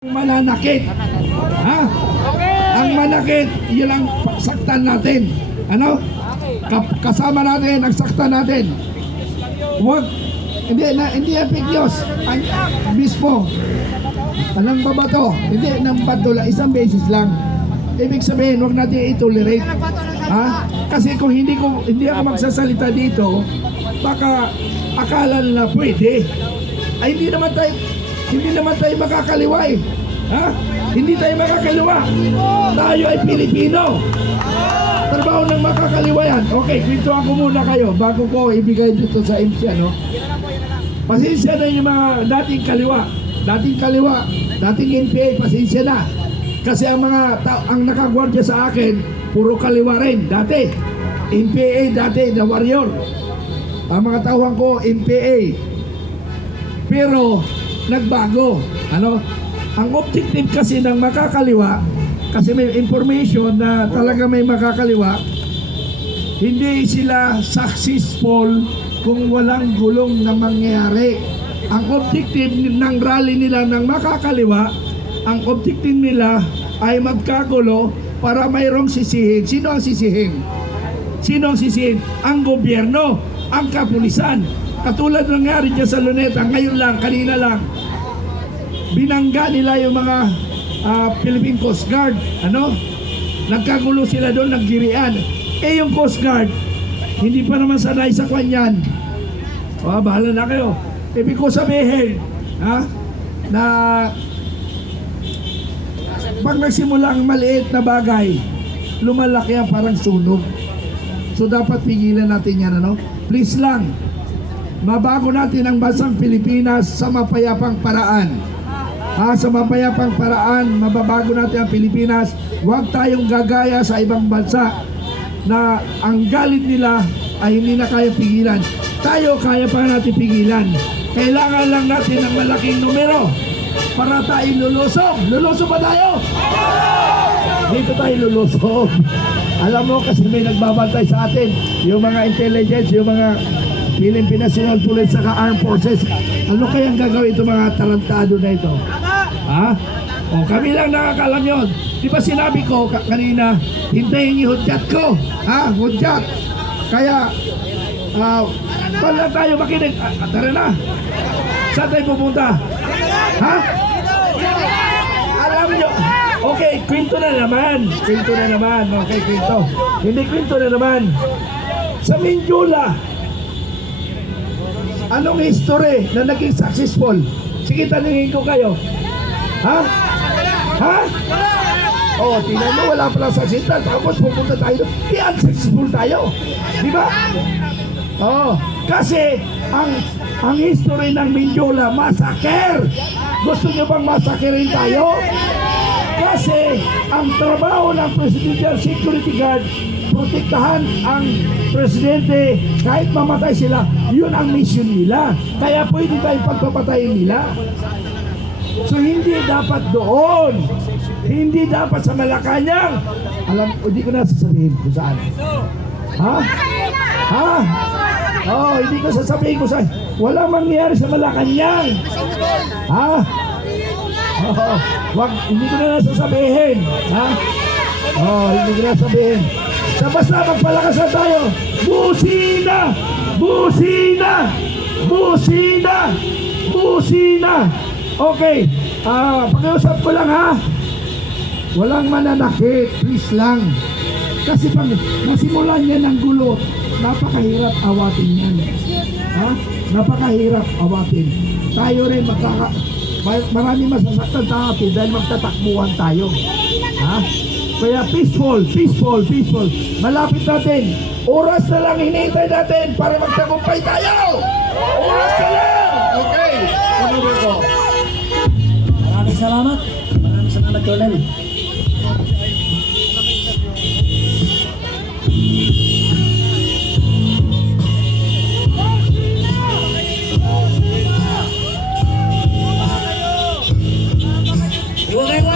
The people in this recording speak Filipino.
Mananakit. Ha? Ang manakit, yun ang saktan natin. Ano? Kasama natin, ang saktan natin. Huwag, hindi yan fake news. Ang mismo. Anong ba to? Hindi, nang batula, isang beses lang. Ibig sabihin, huwag natin i-tolerate. Ha? Kasi kung hindi ako magsasalita dito, baka akala nila pwede. Ay, hindi naman tayo makakaliwa eh. Ha? Hindi tayo makakaliwa. Tayo ay Pilipino. Trabaho ng makakaliwa yan. Okay, kwento ako muna kayo bago ko ibigay dito sa MC, ano? Pasensya na yung mga dating kaliwa. Dating NPA, pasensya na. Kasi ang nakagwardya sa akin, puro kaliwa rin, dati. NPA dati, na warrior. Ang mga tawang ko, NPA. Pero nagbago. Ano? Ang objective kasi ng makakaliwa, kasi may information na talaga may makakaliwa, hindi sila successful kung walang gulong na mangyayari. Ang objective ng rally nila ng makakaliwa, ang objective nila ay magkagulo para mayroong sisihin. Sino ang sisihin? Sino ang sisihin? Ang gobyerno, ang kapulisan. Katulad ng nangyari dyan sa Luneta, ngayon lang, kanina lang, binangga nila yung mga Philippine Coast Guard. Ano? Nagkagulo sila doon, naggirian. Eh yung Coast Guard, hindi pa naman sanay sa kanyan. Bahala na kayo. Ibig ko sabihin, na pag nagsimula ang maliit na bagay, lumalaki yan parang sunog. So dapat pigilan natin yan, ano? Please lang, mabago natin ang bansang Pilipinas sa mapayapang paraan. Sa mapayapang paraan, mababago natin ang Pilipinas. Huwag tayong gagaya sa ibang bansa na ang galit nila ay hindi na kaya pigilan. Tayo kaya pa natin pigilan. Kailangan lang natin ng malaking numero para tayo lulusog. Lulusog ba tayo? Dito tayo lulusog. Alam mo, kasi may nagbabantay sa atin, yung mga intelligence, yung mga Philippine National Police saka Armed Forces. Ano kayang gagawin itong mga tarantado na ito? O kami lang nakakalam yun. Di ba sinabi ko kanina, hintayin yung hudyat ko. Hudyat. Kaya, pala tayo makinig. Tara na. Saan tayo pupunta? Alam nyo. Okay, kwento na naman. Okay, kwento. Hindi kwento na naman. Sa Mindula, anong history na naging successful? Sige, tanungin ko kayo. Tingnan mo, wala palang successful. Tapos pupunta tayo doon. Unsuccessful tayo. Di ba? Kasi ang history ng Mindula, massacre. Gusto nyo bang massacrein tayo? Kasi ang trabaho ng Presidential Security Guard, protektahan ang presidente kahit mamatay sila. Yun ang mission nila. Kaya pwede tayong pagpapatayin nila. So hindi dapat doon. Hindi dapat sa Malacanang. Hindi ko na sasabihin kung saan. Hindi ko sasabihin kung saan. Walang mangyayari sa Malacanang. Hindi ko na sasabihin. Hindi ko na sabihin. Basta magpalakas na tayo. Busina! Busina! Busina! Busina! Okay, pag-iusap ko lang walang mananakit, please lang. Kasi pag masimulan yan ng gulo, napakahirap awatin yan. Napakahirap awatin. Tayo rin marami masasaktan sa atin dahil magtatakbuhan tayo. Kaya peaceful. Malapit natin. Oras na lang hinihintay natin para magtagumpay tayo. Oras na lang. Okay. Panood ko. Maraming salamat Colonel. Iwagay mo